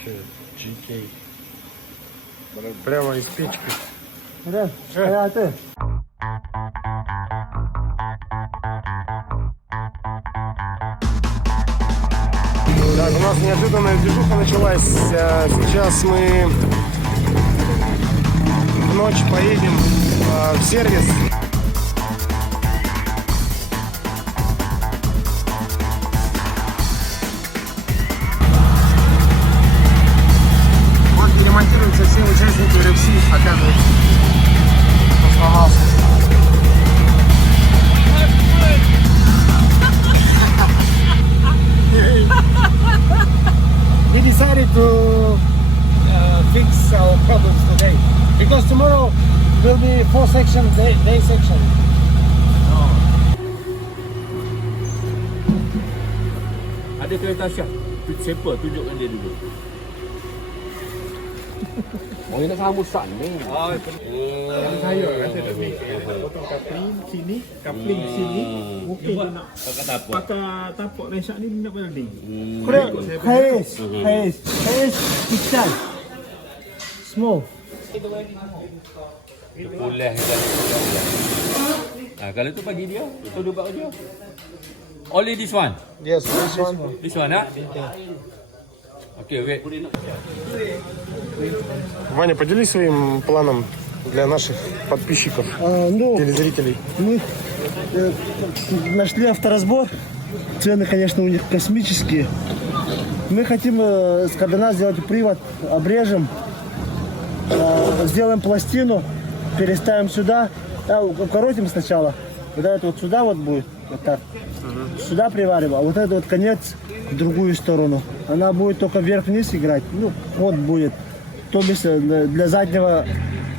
вообще GK. Прямо из печки. Так, у нас неожиданная движуха началась. Сейчас мы в ночь поедем в сервис. Вот перемонтируются все участники UFC, оказывается. Сломался. We decided to fix our problems today because tomorrow will be 4 section day section. Ada kereta Syah. Siapa tunjukkan dia dulu. Oh, nak sambut sana. Oh, Saya rasa tak fikir. Potong coupling sini, mungkin dia nak pakai tapak lesak ni nak welding. Correct. Hayes, picture. Small. Boleh kan. Kalau tu bagi dia, tu dua bagi dia. Only this one. Yes, this one. This one, ah? Okay, wait. Ваня, поделись своим планом для наших подписчиков, телезрителей. Мы нашли авторазбор. Цены, конечно, у них космические. Мы хотим с кардана сделать привод, обрежем, сделаем пластину, переставим сюда, укоротим сначала. Вот это вот сюда вот будет, вот так. Сюда приварим, а вот этот вот конец в другую сторону. Она будет только вверх-вниз играть. Ну, вот будет. То есть для заднего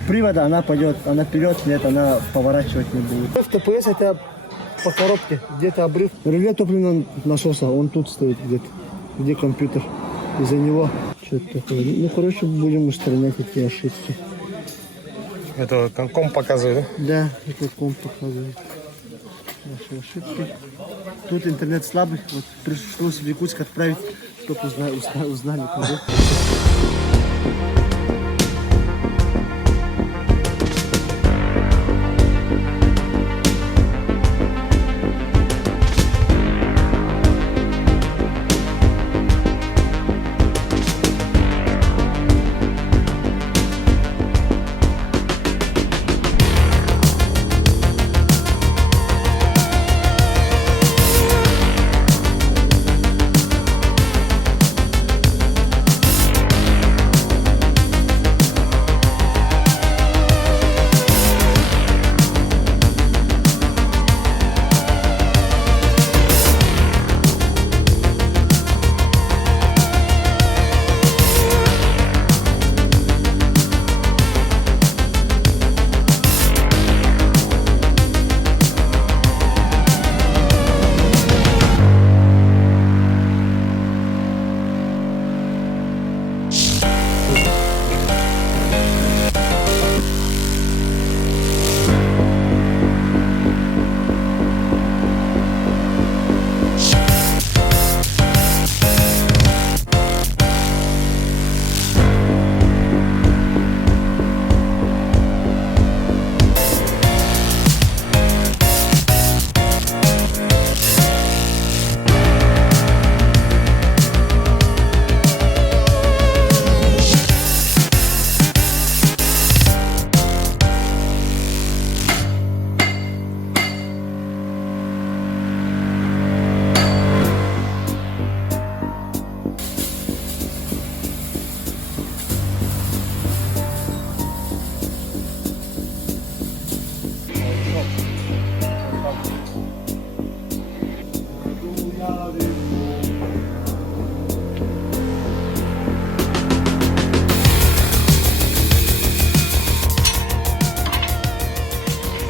привода она пойдет, она вперед, нет, она поворачивать не будет. ТПС это по коробке, где-то обрыв. Реле топливного насоса, он тут стоит где-то, где компьютер. Из-за него что-то такое. Ну, короче, будем устранять эти ошибки. Это комп показывает, да? Да, это комп показывает наши ошибки. Тут интернет слабый, вот пришлось в Якутск отправить, чтобы узнали куда.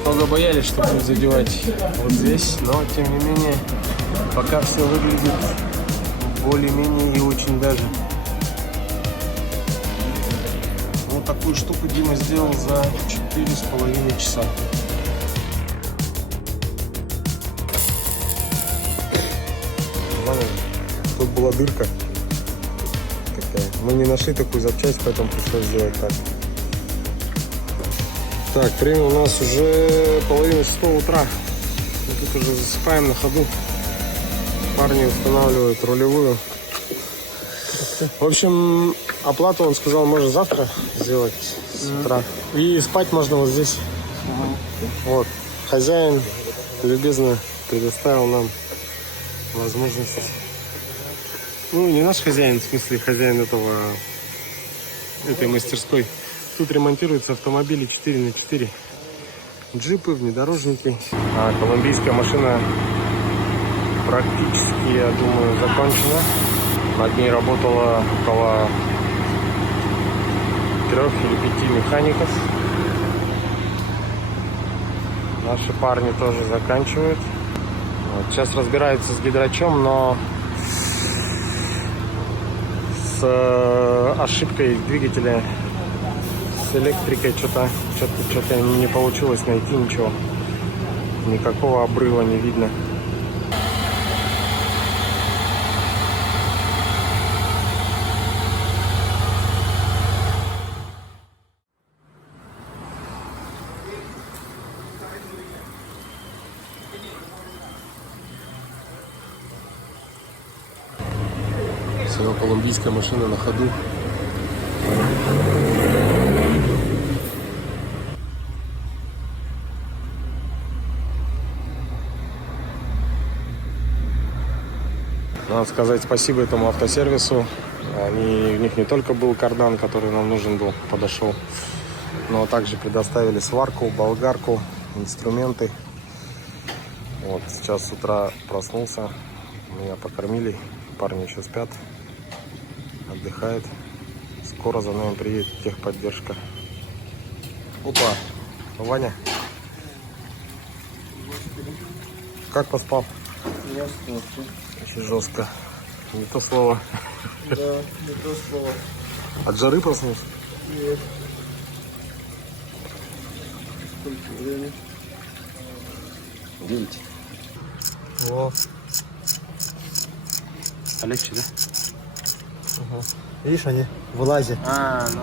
Много боялись, что будет задевать вот здесь, но тем не менее пока все выглядит более-менее и очень даже. Вот такую штуку Дима сделал за 4,5 часа. Тут была дырка, китайская. Мы не нашли такую запчасть, поэтому пришлось сделать так. Так, время у нас уже половина 6 утра. Мы тут уже засыпаем на ходу. Парни устанавливают рулевую. В общем, оплату, он сказал, можно завтра сделать с утра. И спать можно вот здесь. Вот. Хозяин любезно предоставил нам возможность. Ну, не наш хозяин, в смысле хозяин этой мастерской. Тут ремонтируются автомобили 4х4. Джипы, внедорожники. А колумбийская машина практически, я думаю, закончена. Над ней работало около 3 или 5 механиков. Наши парни тоже заканчивают. Вот. Сейчас разбираются с гидрачом, но с ошибкой двигателя, с электрикой что-то не получилось найти ничего. Никакого обрыва не видно. Все, колумбийская машина на ходу. Надо сказать спасибо этому автосервису. У них не только был кардан, который нам нужен был, подошел, но также предоставили сварку, болгарку, инструменты. Вот сейчас с утра проснулся, меня покормили, парни еще спят, отдыхают. Скоро за нами приедет техподдержка. Опа, Ваня, как поспал? Я спал. Очень жестко. Не то слово. Да, не то слово. От жары проснулся? Нет. Сколько времени? 9. О. Полегче, да? Ага. Видишь, они вылазят. Ну.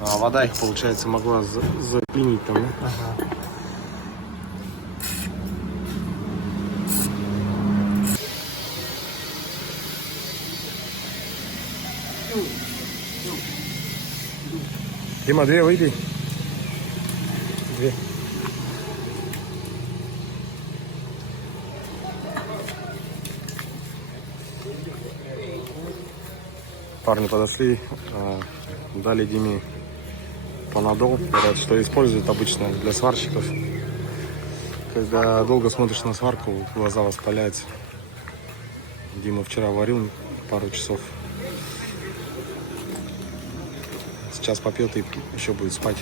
А вода их, получается, могла заклинить там, да? Ага. Дима, 2 выпей. 2. Парни подошли, дали Диме панадол. Говорят, что используют обычно для сварщиков. Когда долго смотришь на сварку, глаза воспаляются. Дима вчера варил пару часов. Сейчас попьет и еще будет спать.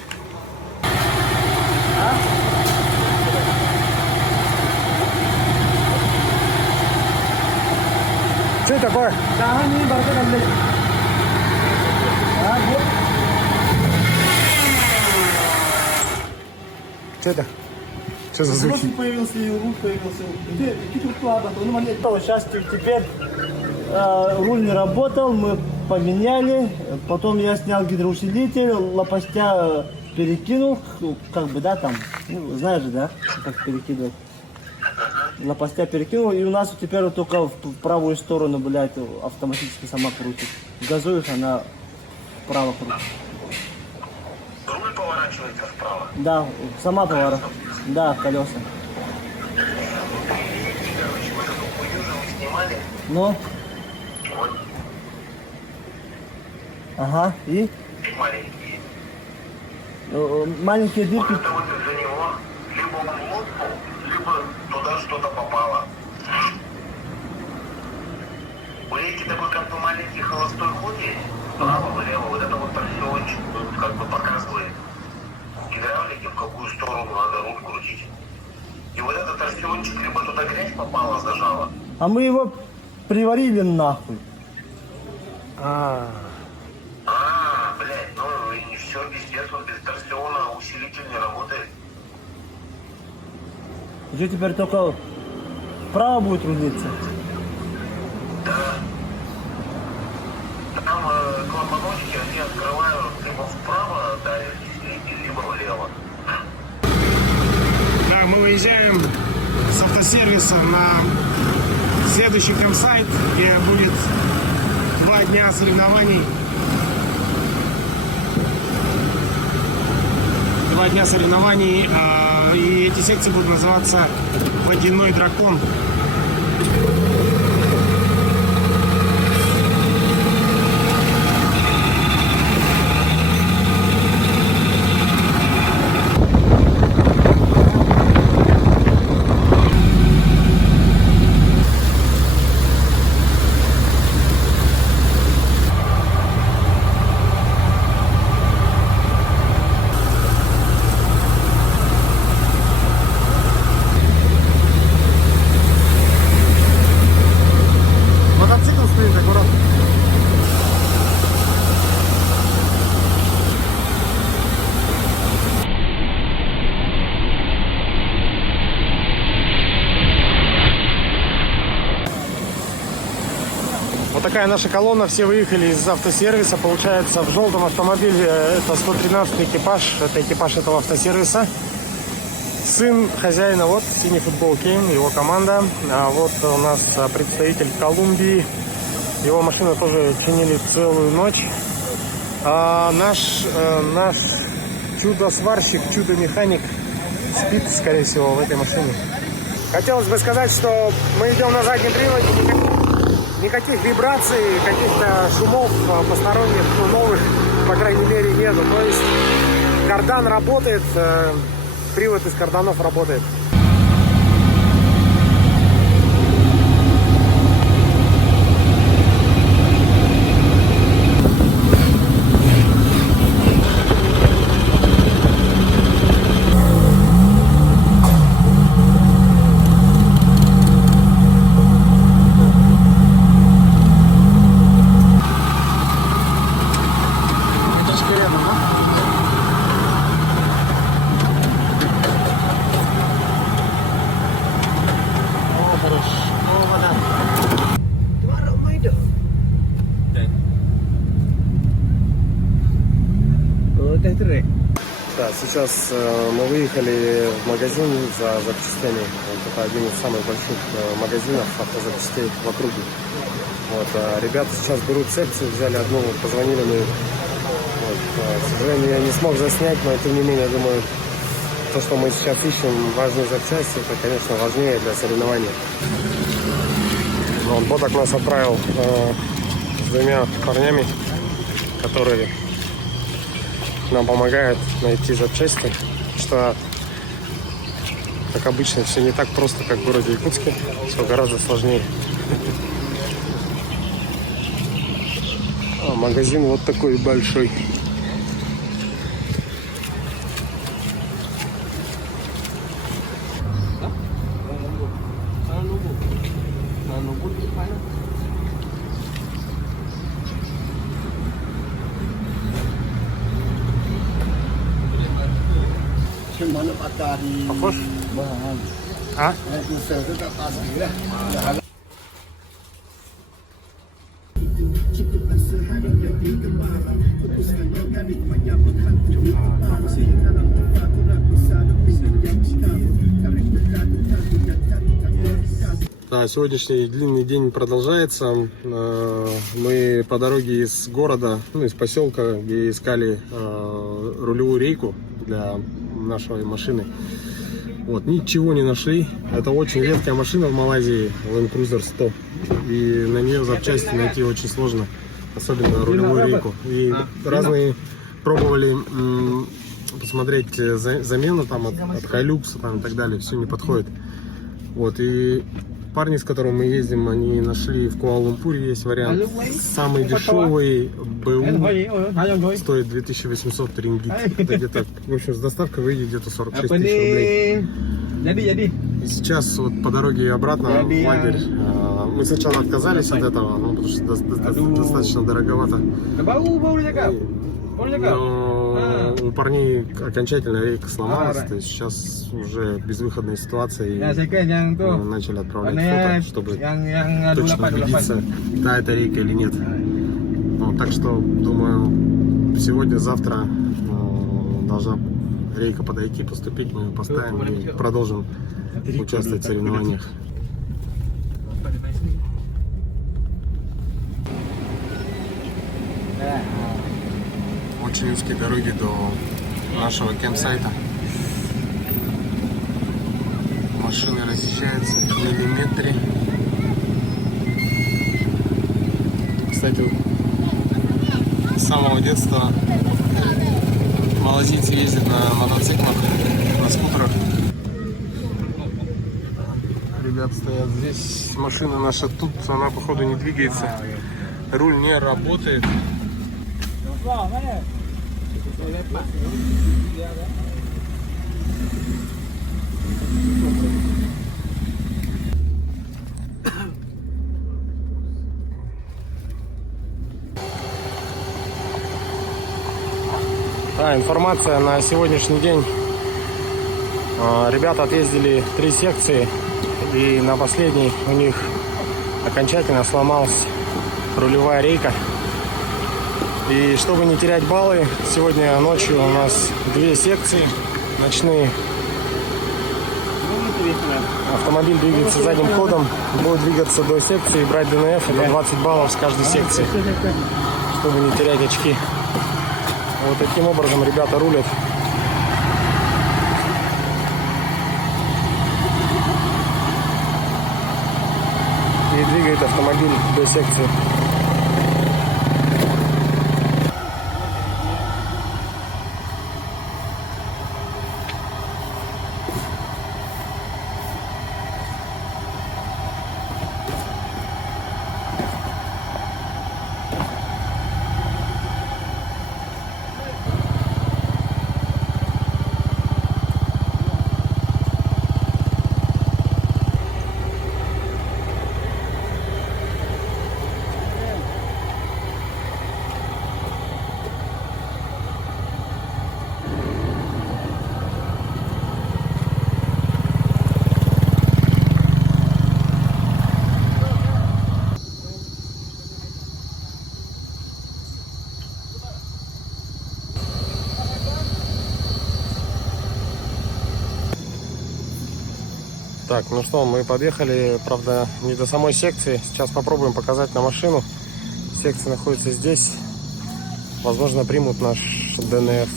Что это такое? Что это? Что за звуки? Появился и руль появился. Сейчас теперь руль не работал, мы поменяли. Потом я снял гидроусилитель, лопастя перекинул, как бы, да, там, ну, знаешь же, да, как перекидывать. Лопастя перекинул, и у нас теперь вот только в правую сторону, блядь, автоматически сама крутит. Газуешь, она вправо крутит. Руль поворачивается вправо? Да, сама поворачивает. Да, колеса. Короче, вот эту хуйню же мы снимали. Ну? Вот Ага, и? маленькие. Маленькие Вот дырки. это вот из-за него либо он лопнул, либо туда что-то попало. У Эйки такой как бы маленький холостой ход есть. Справа, влево. Вот это вот торсиончик как бы показывает гидравлики, в какую сторону надо руль крутить. И вот этот торсиончик либо туда грязь попала, зажала. А мы его приварили нахуй. Блядь, ну и не все, пиздец, вот без торсиона усилитель не работает. Уже теперь только вправо будет рулиться. Там клапаночки, они открывают либо вправо, да, либо влево. Да, мы уезжаем с автосервиса на следующий кэмпсайт, где будет 2 дня соревнований. 2 дня соревнований, и эти секции будут называться «Водяной дракон». Мотоцикл стоит аккуратно. Вот такая наша колонна. Все выехали из автосервиса. Получается, в желтом автомобиле это 113 экипаж. Это экипаж этого автосервиса. Сын хозяина, вот, в синей футболке, его команда. А вот у нас представитель Колумбии. Его машину тоже чинили целую ночь. А наш чудо-сварщик, чудо-механик спит, скорее всего, в этой машине. Хотелось бы сказать, что мы идем на заднем приводе. Никаких вибраций, каких-то шумов посторонних, новых, по крайней мере, нету. То есть кардан работает, привод из карданов работает. Да, сейчас мы выехали в магазин за запчастями. Вот это один из самых больших магазинов автозапчастей в округе. Вот, ребята сейчас берут секцию, взяли одну, позвонили мы. Вот, к сожалению, я не смог заснять, но тем не менее, думаю, то, что мы сейчас ищем, важные запчасти, это, конечно, важнее для соревнований. Вот, Бодак нас отправил с 2 парнями, которые нам помогают найти запчасти, что, как обычно, все не так просто, как в городе Якутске, все гораздо сложнее. А магазин вот такой большой. Похож? А? Да, сегодняшний длинный день продолжается. Мы по дороге из города, из поселка, где искали рулевую рейку для нашей машины. Вот, ничего не нашли. Это очень редкая машина в Малайзии, Land Cruiser 100. И на нее запчасти найти очень сложно, особенно рулевую рейку. И разные пробовали посмотреть замену там от Hilux там, и так далее, все не подходит. Вот, и парни, с которыми мы ездим, они нашли в Куала-Лумпуре есть вариант. Самый дешевый БУ стоит 2800 рингит. Это где-то, в общем, с доставкой выйдет где-то 46 тысяч рублей. И сейчас вот по дороге обратно в лагерь мы сначала отказались от этого, потому что достаточно дороговато. Но у парней окончательно рейка сломалась, то есть сейчас уже безвыходная ситуация, и начали отправлять фото, чтобы точно убедиться, та это рейка или нет. Ну, так что, думаю, сегодня-завтра должна рейка подойти, поступить, мы ее поставим и продолжим участвовать в соревнованиях. Очень узкие дороги до нашего кемпсайта. Машины разъезжаются в миллиметре. Кстати, с самого детства малазийцы ездят на мотоциклах, на скутерах. Ребята стоят здесь. Машина наша тут, она походу не двигается. Руль не работает. Информация на сегодняшний день. Ребята отъездили 3 секции, и на последней у них окончательно сломалась рулевая рейка. И чтобы не терять баллы, сегодня ночью у нас 2 секции ночные. Автомобиль двигается задним ходом, будет двигаться до секции и брать ДНФ. Это 20 баллов с каждой секции, чтобы не терять очки. Вот таким образом ребята рулят. И двигает автомобиль до секции. Так, ну что, мы подъехали, правда, не до самой секции. Сейчас попробуем показать на машину. Секция находится здесь. Возможно, примут наш ДНФ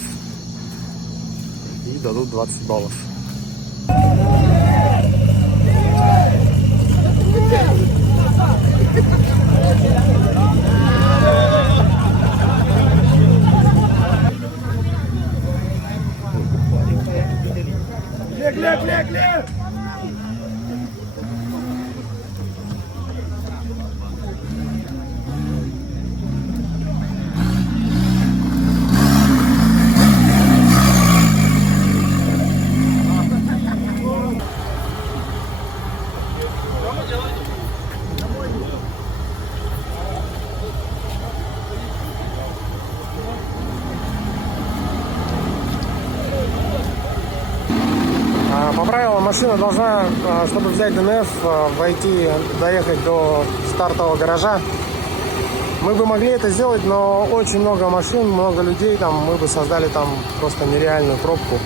и дадут 20 баллов. По правилам машина должна, чтобы взять ДНФ, доехать до стартового гаража. Мы бы могли это сделать, но очень много машин, много людей, там мы бы создали там просто нереальную пробку.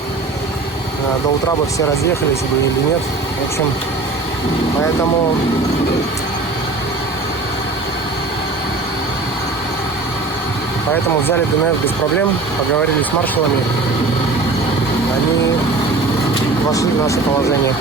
До утра бы все разъехались бы или нет. В общем, поэтому взяли ДНФ без проблем, поговорили с маршалами. Они вошли в наше положение.